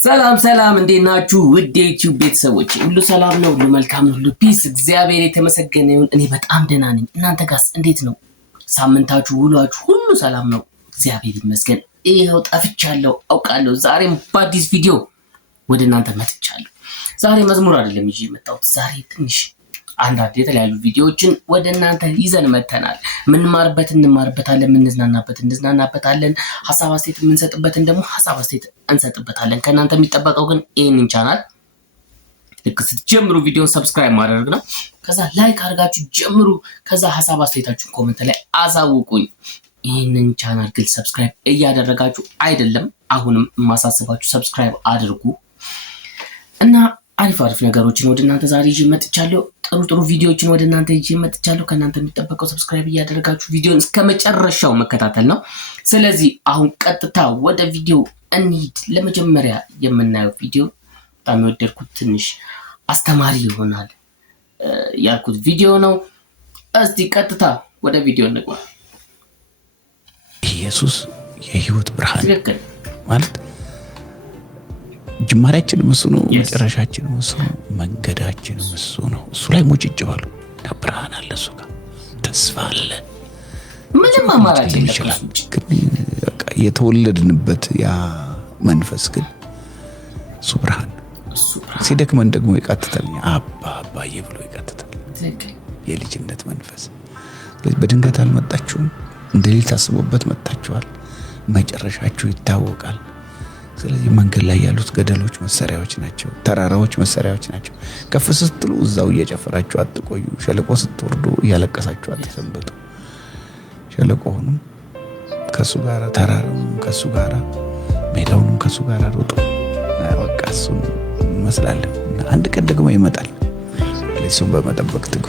ሰላም ሰላም እንዴት ናችሁ? ውድ የዩቲዩብ ቤተሰቦች ሁሉ ሰላም ነው፣ ሁሉ መልካም ነው፣ ሁሉ ፒስ። እግዚአብሔር የተመሰገነ ይሁን። እኔ በጣም ደህና ነኝ። እናንተ ጋርስ እንዴት ነው? ሳምንታችሁ ውሏችሁ ሁሉ ሰላም ነው? እግዚአብሔር ይመስገን። ይኸው ጠፍቻለሁ አውቃለሁ። ዛሬም በአዲስ ቪዲዮ ወደ እናንተ መጥቻለሁ። ዛሬ መዝሙር አይደለም ይዤ የመጣሁት። ዛሬ ትንሽ አንዳንድ የተለያዩ ቪዲዮዎችን ወደ እናንተ ይዘን መተናል። ምንማርበት እንማርበታለን፣ ምንዝናናበት እንዝናናበታለን፣ ሐሳብ አስተያየት የምንሰጥበትን ደግሞ ሐሳብ አስተያየት እንሰጥበታለን። ከእናንተ የሚጠበቀው ግን ይህንን ቻናል ልክ ስትጀምሩ ቪዲዮን ሰብስክራይብ ማድረግ ነው። ከዛ ላይክ አድርጋችሁ ጀምሩ። ከዛ ሐሳብ አስተያየታችሁን ኮሜንት ላይ አሳውቁኝ። ይህንን ቻናል ግን ሰብስክራይብ እያደረጋችሁ አይደለም። አሁንም የማሳስባችሁ ሰብስክራይብ አድርጉ እና አሪፍ ነገሮችን ወደ እናንተ ዛሬ ይዤ መጥቻለሁ። ጥሩ ቪዲዮዎችን ወደ እናንተ ይዤ መጥቻለሁ። ከእናንተ የሚጠበቀው ሰብስክራይብ እያደረጋችሁ ቪዲዮን እስከ መጨረሻው መከታተል ነው። ስለዚህ አሁን ቀጥታ ወደ ቪዲዮ እንሂድ። ለመጀመሪያ የምናየው ቪዲዮ በጣም የወደድኩት ትንሽ አስተማሪ ይሆናል ያልኩት ቪዲዮ ነው። እስቲ ቀጥታ ወደ ቪዲዮ እንግባ። ኢየሱስ የህይወት ብርሃን ማለት ጅማሬያችን እሱ ነው፣ መጨረሻችን እሱ ነው፣ መንገዳችን እሱ ነው። እሱ ላይ ሙጭጭዋል። ብርሃን አለ፣ እሱ ጋር ተስፋ አለ። ምንም አማራጭ ይችላል። የተወለድንበት ያ መንፈስ ግን እሱ ብርሃን ሲደክመን ደግሞ ይቃትታል። አባዬ ብሎ ይቃትታል። የልጅነት መንፈስ። ስለዚህ በድንገት አልመጣችሁም፣ እንደሌላ ታስቦበት መጣችኋል። መጨረሻችሁ ይታወቃል። ስለዚህ መንገድ ላይ ያሉት ገደሎች መሰሪያዎች ናቸው፣ ተራራዎች መሰሪያዎች ናቸው። ከፍ ስትሉ እዛው እየጨፈራችሁ አትቆዩ። ሸለቆ ስትወርዱ እያለቀሳችሁ አትሰንበቱ። ሸለቆውንም ከሱ ጋር፣ ተራራውንም ከሱ ጋር፣ ሜዳውንም ከሱ ጋር ሮጡ። በቃ እሱን እንመስላለን። አንድ ቀን ደግሞ ይመጣል። እሱን በመጠበቅ ትጉ።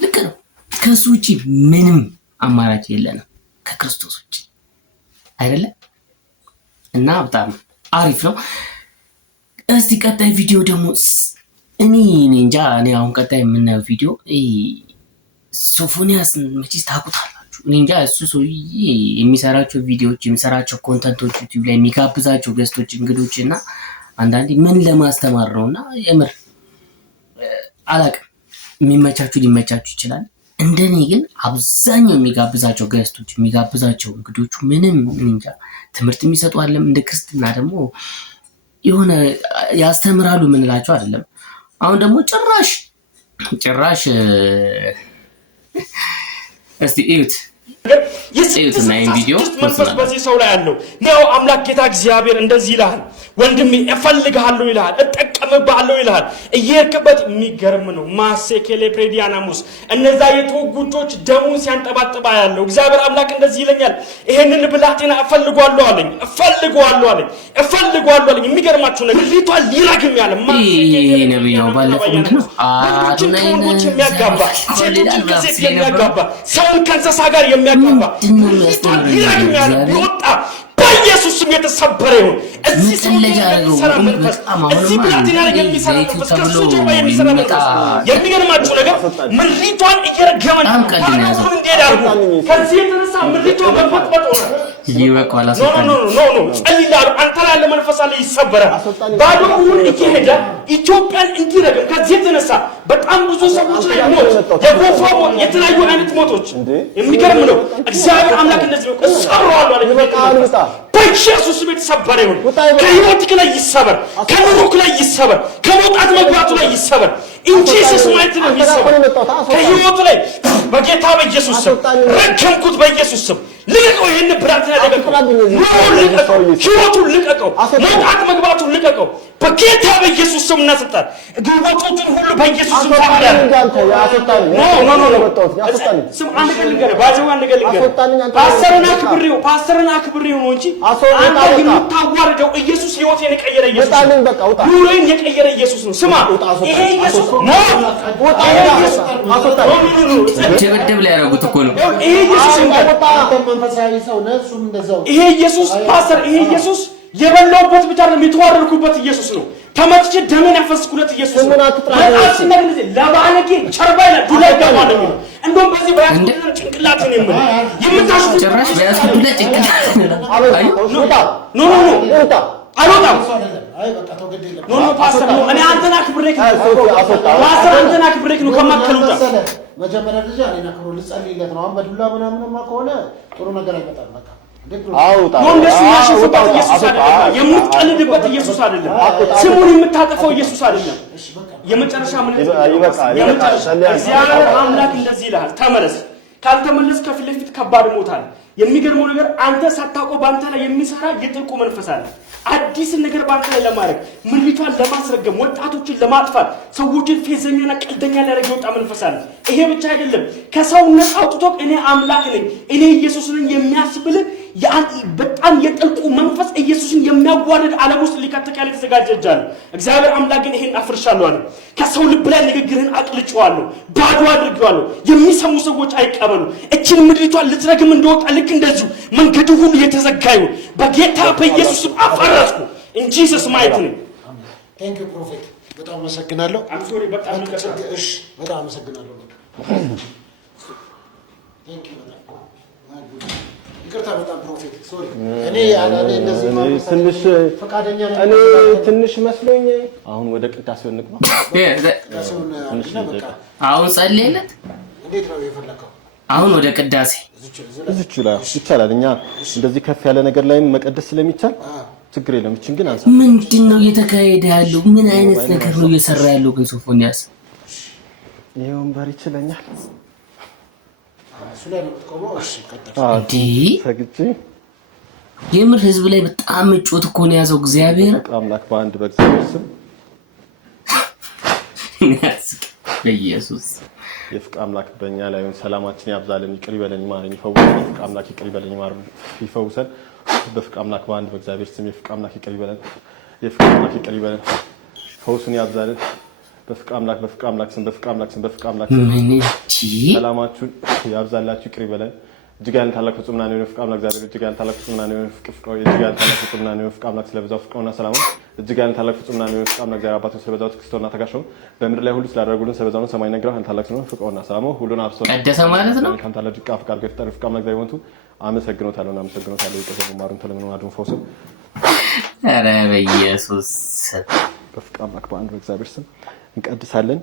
ልክ ነው። ከሱ ውጪ ምንም አማራጭ የለንም ከክርስቶስ ውጪ አይደለም። እና በጣም አሪፍ ነው። እስቲ ቀጣይ ቪዲዮ ደግሞ እኔ እንጃ። እኔ አሁን ቀጣይ የምናየው ቪዲዮ ሶፎንያስ መቼስ ታውቁታላችሁ። እኔ እንጃ እሱ ሰውዬ የሚሰራቸው ቪዲዮዎች፣ የሚሰራቸው ኮንተንቶች ዩቲዩብ ላይ የሚጋብዛቸው ገስቶች፣ እንግዶች እና አንዳንዴ ምን ለማስተማር ነውና የምር አላቅም። የሚመቻችሁ ሊመቻችሁ ይችላል። እንደኔ ግን አብዛኛው የሚጋብዛቸው ገስቶች፣ የሚጋብዛቸው እንግዶቹ ምንም እንጃ ትምህርት የሚሰጡ አይደለም። እንደ ክርስትና ደግሞ የሆነ ያስተምራሉ የምንላቸው አይደለም። አሁን ደግሞ ጭራሽ እስቲ እዩት እና ይህን ቪዲዮ መንፈስ በዚህ ሰው ላይ ያለው ነው። አምላክ ጌታ እግዚአብሔር እንደዚህ ይልሃል፣ ወንድሜ እፈልግሃለሁ ይልሃል፣ እጠቀምብሃለሁ ይልሃል። እየሄድክበት የሚገርም ነው። ማሴኬሌ ፕሬዲያናሙስ እነዛ የተወጉ እጆች ደሙን ሲያንጠባጥባ ያለው እግዚአብሔር አምላክ እንደዚህ ይለኛል፣ ይሄንን ብላቴና እፈልገዋለሁ አለኝ። የሚገርማችሁ ነገር ሊቷል ሊረግም ያለ ማሴኬሌ ነብያው ባለፈው ምንድነው ወንዶች የሚያጋባ ሴቶችን ከሴት የሚያጋባ ሰውን ከእንስሳ ጋር የሚያጋባ ሊቷል ሊረግም ያለ ይወጣ በኢየሱስ ስም የተሰበረ ይሁን። እዚህ ሰው የሚሰራ መንፈስ፣ እዚህ ብላቴና ላይ የሚሰራ መንፈስ፣ ከሱ ጀርባ የሚሰራ መንፈስ። የሚገርማችሁ ነገር ምድሪቷን እየረገመን ባዶውን እንዲሄድ አድርጎ ከዚህ የተነሳ ምድሪቷ መፈጥበጥ ሆነ። ኖ ጸልይልሃለሁ። አንተ ላይ ያለ መንፈስ አለ፣ ይሰበራል። ባዶውን እየሄደ ኢትዮጵያን እንዲረግም ከዚህ የተነሳ በጣም ብዙ ሰዎች ላይ ሞት፣ የጎፋ ሞት፣ የተለያዩ አይነት ሞቶች። የሚገርም ነው። እግዚአብሔር አምላክ እንደዚህ ነው፣ እሰብረዋለሁ አለ። በኢየሱስ ስም የተሰበረ ይሁን። ከህይወትህ ላይ ይሰበር፣ ከኑሮህ ላይ ይሰበር፣ ከመውጣት መግባቱ ላይ ይሰበር። ኢንጂሰስ ማለት ነው ይሰበር ከህይወቱ ላይ በጌታ በኢየሱስ ስም ረከምኩት። በኢየሱስ ስም ልቀቀው። ይሄን ብራትና ልቀቀው፣ ልቀቀው፣ ህይወቱን ልቀቀው፣ መውጣት መግባቱን ልቀቀው። በጌታ በኢየሱስ ስም እናስጣል። ግንቦቶቹን ሁሉ በኢየሱስ ስም ታውቃለህ። ስም አንድ ገለገለ ባዘው አንድ ገለገለ ፓስተርና አክብሬው ነው እንጂ አንተ የምታዋርደው ኢየሱስ ህይወቴን የቀየረ ኢየሱስ ነው። ኑሮዬን የቀየረ ኢየሱስ ነው። ስማ ይሄ ኢየሱስ ደብደብ ላይ ያደረጉት እኮ ነው። ይሄ ኢየሱስ ፓስተር፣ ይሄ ኢየሱስ የበላውበት ብቻ አይደለም የተዋረድኩበት ኢየሱስ ነው። ተመትቼ ደሜን ያፈስኩለት ኢየሱስ ነው። ለባለጌ ቸርባ ይላል ዱላ ይገባል ነው። እንደውም በዚህ ባያስኩት ጭንቅላት ነው የምታሽኩ ጭራሽ ባያስኩት ጭንቅላት ኖ አልወጣም። ኖ ፓስተር ነው እኔ አንተና ክብሬክ ፓስተር አንተና ክብሬክ ነው ከማከሉታ መጀመሪያ ልጅ እኔና ክብሩ ልጸልይለት ነው። አመዱላ ምናምንማ ከሆነ ጥሩ ነገር አይመጣም። በቃ ወንደሱ ያሽፍበት ኢየሱስ አይደለም። የምትቀልድበት ኢየሱስ አይደለም። ስሙን የምታጠፈው ኢየሱስ አይደለም። የመጨረሻ ምን የመጨረሻ እግዚአብሔር አምላክ እንደዚህ ይልሃል፣ ተመለስ። ካልተመለስ ከፊት ለፊት ከባድ ሞታል። የሚገርመው ነገር አንተ ሳታውቀው ባንተ ላይ የሚሰራ የጥልቁ መንፈስ አለ። አዲስ ነገር ባንተ ላይ ለማድረግ ምሪቷን ለማስረገም ወጣቶችን ለማጥፋት ሰዎችን ፌዘኛና ቀልደኛ ሊያደርግ የወጣ መንፈስ አለ። ይሄ ብቻ አይደለም፣ ከሰውነት አውጥቶ እኔ አምላክ ነኝ እኔ ኢየሱስ ነኝ የሚያስብል በጣም የጥልቁ መንፈስ ኢየሱስን የሚያዋርድ ዓለም ውስጥ ሊከተካል የተዘጋጀ እጅ አለ። እግዚአብሔር አምላክ ግን ይሄን አፍርሻለሁ አለ። ከሰው ልብ ላይ ንግግርህን አቅልጬዋለሁ፣ ባዶ አድርጌዋለሁ። የሚሰሙ ሰዎች አይቀበሉ። እችን ምድሪቷን ልትረግም እንደወጣ ልክ እንደዚሁ መንገዱ ሁሉ የተዘጋ ይሁን በጌታ በኢየሱስ አፈረስኩ እንጂ ኢየሱስ ማይት ነው። ቴንክ ዩ ፕሮፌት፣ በጣም አመሰግናለሁ። አምሶሪ በጣም እሺ፣ በጣም አመሰግናለሁ። ቴንክ ዩ ይቅርታ በጣም ፕሮፌት ሶሪ። እኔ እንደዚህ ትንሽ ፈቃደኛ ነኝ። እኔ ትንሽ መስሎኝ አሁን ወደ ቅዳሴው እንግባ። አሁን ጸልይለት። እንዴት ነው የፈለከው? አሁን ወደ ቅዳሴ እዚች ላይ ይቻላል። እኛ እንደዚህ ከፍ ያለ ነገር ላይ መቀደስ ስለሚቻል ችግር የለም። እቺን ግን አንሳ። ምንድነው እየተካሄደ ያለው? ምን አይነት ነገር ነው እየሰራ ያለው ግን ሶፎንያስ? ይሄ ወንበር ይችላልኛል። እሱ ላይ ነው የምትቆመው። እሺ ቀጥታ ሰግጄ የምር ህዝብ ላይ በጣም እጮት እኮ ነው ያዘው እግዚአብሔር አምላክ በአንድ በእግዚአብሔር ስም በኢየሱስ የፍቅር አምላክ በእኛ ላይ ሰላማችን ያብዛልን፣ ይቅር ይበለን፣ ይማረን፣ ይፈውሰን። የፍቅር አምላክ ይቅር ይበለን፣ ይማረን፣ ይፈውሰን። በፍቅር አምላክ በአንድ በእግዚአብሔር ስም የፍቅር አምላክ ይቅር ይበለን፣ የፍቅር አምላክ ይቅር ይበለን፣ ፈውሱን ያብዛልን። በፍቅር አምላክ ስም በፍቅር አምላክ ስም ሰላማችሁን ያብዛላችሁ፣ ይቅር ይበለን። እጅግ ያለን ታላቅ ፍጹምና ነው ፍቅር አምላክ እግዚአብሔር እጅግ ያለን ታላቅ ፍጹምና ነው ፍቅር እጅግ ያለን ታላቅ ፍጹምና ነው ፍቅር አምላክ ስለበዛው ፍቅርና ሰላም እጅግ ያለን ታላቅ ፍጹምና ነው ፍቅር አምላክ እግዚአብሔር አባቱ ስለበዛው ክርስቶስና ተጋሽው በምድር ላይ ሁሉ ስላደረጉልን ስለበዛው ነው ሰማይ ነግረው ታላቅ ነው ፍቅርና ሰላም ሁሉን አብሶ ቀደሰ ማለት ነው። ካንተ ለድቃ ፍቅር ገፍተር ፍቅር አምላክ እግዚአብሔር ወንቱ አመሰግኖታለሁ ይቀበሉ ማሩን ተለምኑ አዱን ፈውሱ። ኧረ በኢየሱስ በፍቅር አምላክ በአንድ በእግዚአብሔር ስም እንቀድሳለን።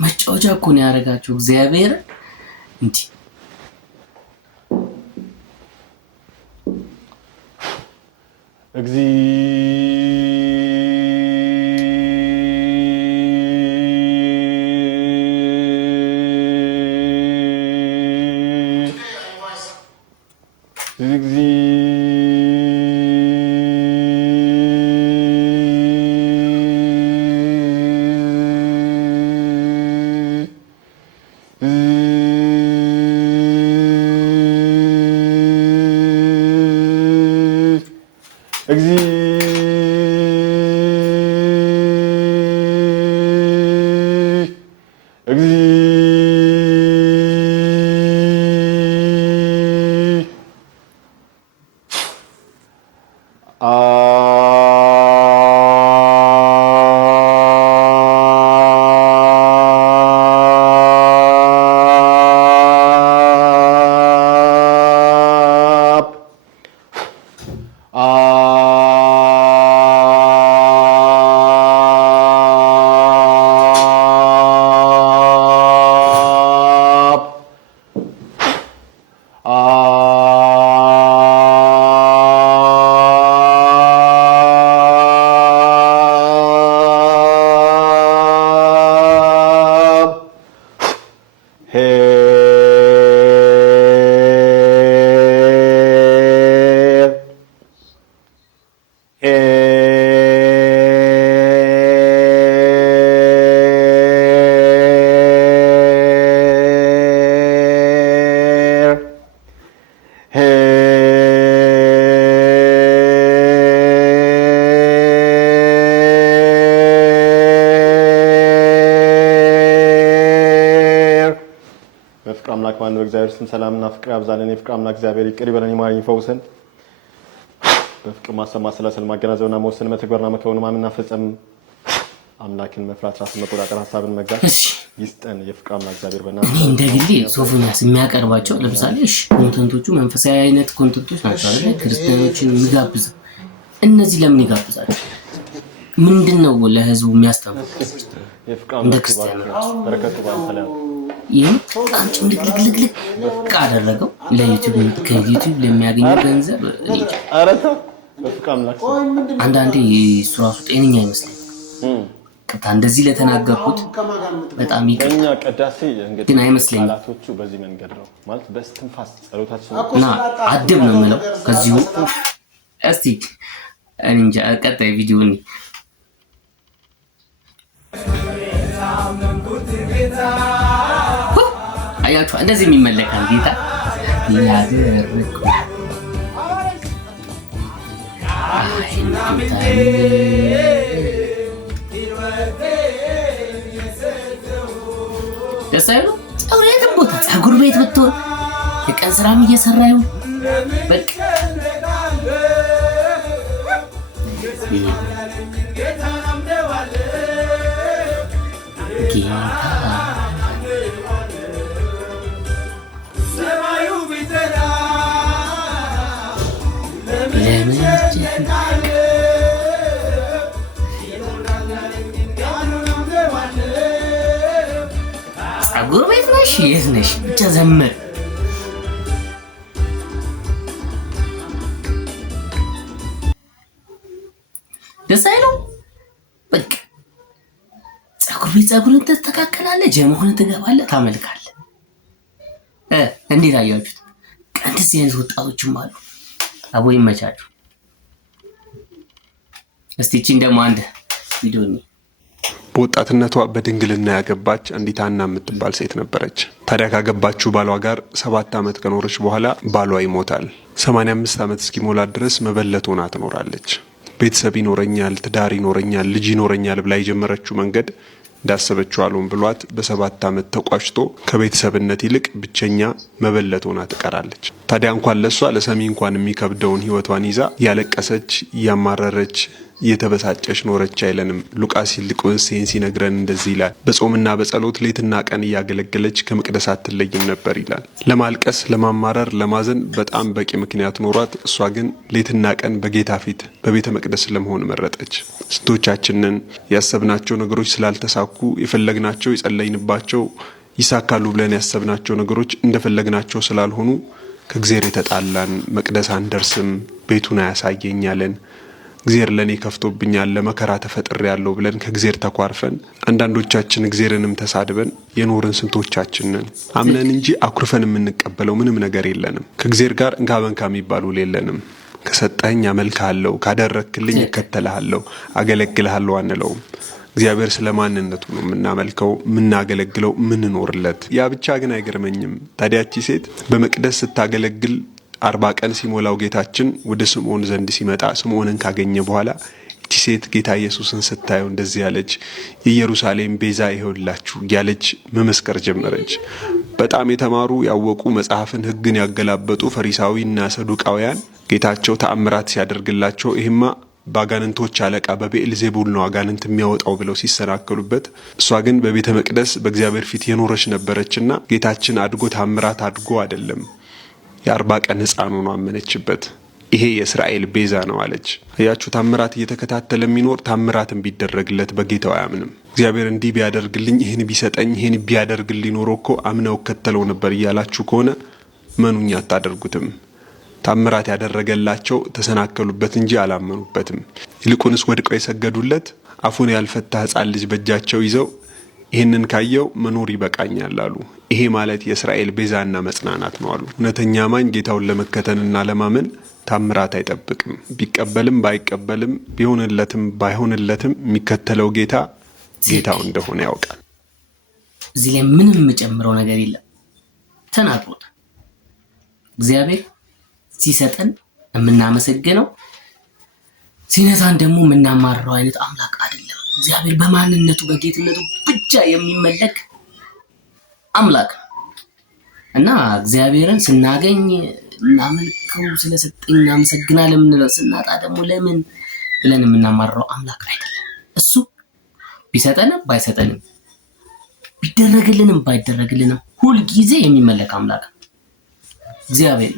መጫወቻ እኮ ነው ያደረጋችሁ እግዚአብሔር እንዴ በእግዚአብሔር ስም ሰላምና ፍቅር ያብዛልን። የፍቅር አምላክ እግዚአብሔር ይቅር ይበለን፣ ይማረን፣ ይፈውሰን። በፍቅር ማሰብ ማሰላሰል ማገናዘብና መወሰን መተግበርና መከወን ማመንና ፈጸም አምላክን መፍራት ራስን መቆጣጠር ሀሳብን መግዛት ይስጠን የፍቅር አምላክ እግዚአብሔር በእናትህ እኔ እንደግሌ ሶፎንያስ የሚያቀርባቸው ለምሳሌ ኮንተንቶቹ መንፈሳዊ አይነት ኮንተንቶች ናቸው አይደል ክርስቲያኖችን የሚጋብዝ እነዚህ ለምን ይጋብዛቸው ምንድነው ለህዝቡ የሚያስተምሩት የፍቅር አምላክ በረከቱ ባንተ ላይ ይሄን በጣም ጭምልቅልቅልቅ ካደረገው ለዩቲዩብ ከዩቲዩብ ለሚያገኘው ገንዘብ አረታ በፍቅር አምላክ አንዳንዴ እሱ ራሱ ጤነኛ አይመስልም ከታ እንደዚህ ለተናገርኩት በጣም ይቀኛ ቀዳሴ እንግዲህ ግን አይመስልኝም ቃላቶቹ በዚህ መንገድ ነው ማለት በስትንፋስ ጸሎታችን እና አድብ ነው የምለው ከዚሁ እስቲ እንጃ ቀጣይ ቪዲዮኒ አያችሁ እንደዚህ የሚመለካል ጌታ ያደረኩ ደሳዩ ጸጉር የትም ቦታ ጸጉር ቤት ብትሆን የቀን ስራም እየሰራ ይሁን በቃ ጸጉር ቤት ነሽ የት ነሽ ብቻ ዘመር ደስ አይለው በቃ ጸጉር ቤት ጸጉርን ተስተካከላለህ ጀማውን ትገባለህ ታመልካለህ እንዴት አያችሁት እንደዚህ አይነት ወጣቶችም አሉ አቦ ይመቻችሁ እስቲ እቺን ደግሞ አንድ ቪዲዮ ነው በወጣትነቷ በድንግልና ያገባች አንዲት አና የምትባል ሴት ነበረች። ታዲያ ካገባችው ባሏ ጋር 7 ዓመት ከኖረች በኋላ ባሏ ይሞታል። 85 ዓመት እስኪሞላት ድረስ መበለት ሆና ትኖራለች። ቤተሰብ ይኖረኛል፣ ትዳር ይኖረኛል፣ ልጅ ይኖረኛል ብላ የጀመረችው መንገድ እንዳሰበችው አልሆን ብሏት በ7 ዓመት ተቋጭቶ ከቤተሰብነት ይልቅ ብቸኛ መበለት ሆና ትቀራለች። ታዲያ እንኳን ለሷ ለሰሚ እንኳን የሚከብደውን ህይወቷን ይዛ ያለቀሰች ያማረረች የተበሳጨች ኖረች አይለንም። ሉቃስ ይልቁንስ ሲነግረን እንደዚህ ይላል፣ በጾምና በጸሎት ሌትና ቀን እያገለገለች ከመቅደስ አትለይም ነበር ይላል። ለማልቀስ ለማማረር ለማዘን በጣም በቂ ምክንያት ኖሯት እሷ ግን ሌትና ቀን በጌታ ፊት በቤተ መቅደስ ለመሆን መረጠች። ስንቶቻችንን ያሰብናቸው ነገሮች ስላልተሳኩ የፈለግናቸው የጸለይንባቸው ይሳካሉ ብለን ያሰብናቸው ነገሮች እንደፈለግናቸው ስላልሆኑ ከእግዚአብሔር የተጣላን መቅደስ አንደርስም ቤቱን አያሳየኛለን እግዚአብሔር ለኔ ከፍቶብኛል ለመከራ ተፈጥሬያለሁ ብለን ከእግዚአብሔር ተኳርፈን አንዳንዶቻችን እግዚአብሔርንም ተሳድበን የኖርን ስንቶቻችንን አምነን እንጂ አኩርፈን የምንቀበለው ምንም ነገር የለንም። ከእግዚአብሔር ጋር እንካበንካ የሚባሉ የለንም። ከሰጠኝ አመልክሃለሁ ካደረክልኝ እከተልሃለሁ አገለግልሃለሁ አንለውም። እግዚአብሔር ስለማንነቱ ነው የምናመልከው የምናገለግለው ምንኖርለት። ያ ብቻ ግን አይገርመኝም። ታዲያቺ ሴት በመቅደስ ስታገለግል 40 ቀን ሲሞላው ጌታችን ወደ ስምዖን ዘንድ ሲመጣ ስምዖንን ካገኘ በኋላ እቺ ሴት ጌታ ኢየሱስን ስታየው እንደዚህ ያለች የኢየሩሳሌም ቤዛ ይሁንላችሁ ያለች መመስከር ጀመረች። በጣም የተማሩ ያወቁ መጽሐፍን ሕግን ያገላበጡ ፈሪሳዊና ሰዱቃውያን ጌታቸው ተአምራት ሲያደርግላቸው ይሄማ ባጋንንቶች አለቃ በቤልዜቡል ነው አጋንንት የሚያወጣው ብለው ሲሰናከሉበት እሷ ግን በቤተ መቅደስ በእግዚአብሔር ፊት የኖረች ነበረችና ጌታችን አድጎ ተአምራት አድጎ አይደለም የ40 ቀን ሕፃን ሆኖ አመነችበት። ይሄ የእስራኤል ቤዛ ነው አለች። ያያችሁ ተአምራት እየተከታተለ የሚኖር ተአምራትን ቢደረግለት በጌታው አያምንም። እግዚአብሔር እንዲህ ቢያደርግልኝ ይሄን ቢሰጠኝ ይሄን ቢያደርግልኝ ኖሮኮ አምነው ከተለው ነበር ይያላችሁ ከሆነ መኑኛ አታደርጉትም። ተአምራት ያደረገላቸው ተሰናከሉበት እንጂ አላመኑበትም። ይልቁንስ ወድቀው የሰገዱለት አፉን ያልፈታ ሕፃን ልጅ በእጃቸው ይዘው ይሄንን ካየው መኖር ይበቃኛል አሉ። ይሄ ማለት የእስራኤል ቤዛና መጽናናት ነው አሉ። እውነተኛ ማኝ ጌታውን ለመከተልና ለማመን ተአምራት አይጠብቅም። ቢቀበልም ባይቀበልም ቢሆንለትም ባይሆንለትም የሚከተለው ጌታው እንደሆነ ያውቃል። እዚህ ላይ ምንም የምጨምረው ነገር የለም። ተናግሮት እግዚአብሔር ሲሰጠን የምናመሰግነው ሲነሳን ደግሞ የምናማርረው አይነት አምላክ አይደለም። እግዚአብሔር በማንነቱ በጌትነቱ ብቻ የሚመለክ አምላክ እና እግዚአብሔርን ስናገኝ እናመልከው ስለሰጠኝ እናመሰግናለን የምንለው ስናጣ ደግሞ ለምን ብለን የምናማርረው አምላክ አይደለም። እሱ ቢሰጠንም ባይሰጠንም ቢደረግልንም ባይደረግልንም ሁል ጊዜ የሚመለክ አምላክ እግዚአብሔር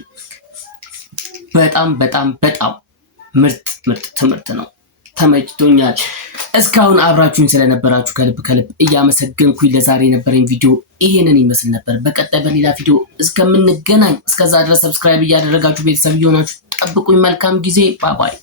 በጣም በጣም በጣም ምርጥ ትምህርት ነው። ተመችቶኛል። እስካሁን አብራችሁኝ ስለነበራችሁ ከልብ እያመሰገንኩኝ ለዛሬ የነበረኝ ቪዲዮ ይሄንን ይመስል ነበር። በቀጣይ በሌላ ቪዲዮ እስከምንገናኝ እስከዛ ድረስ ሰብስክራይብ እያደረጋችሁ ቤተሰብ እየሆናችሁ ጠብቁኝ። መልካም ጊዜ። ባይ ባይ።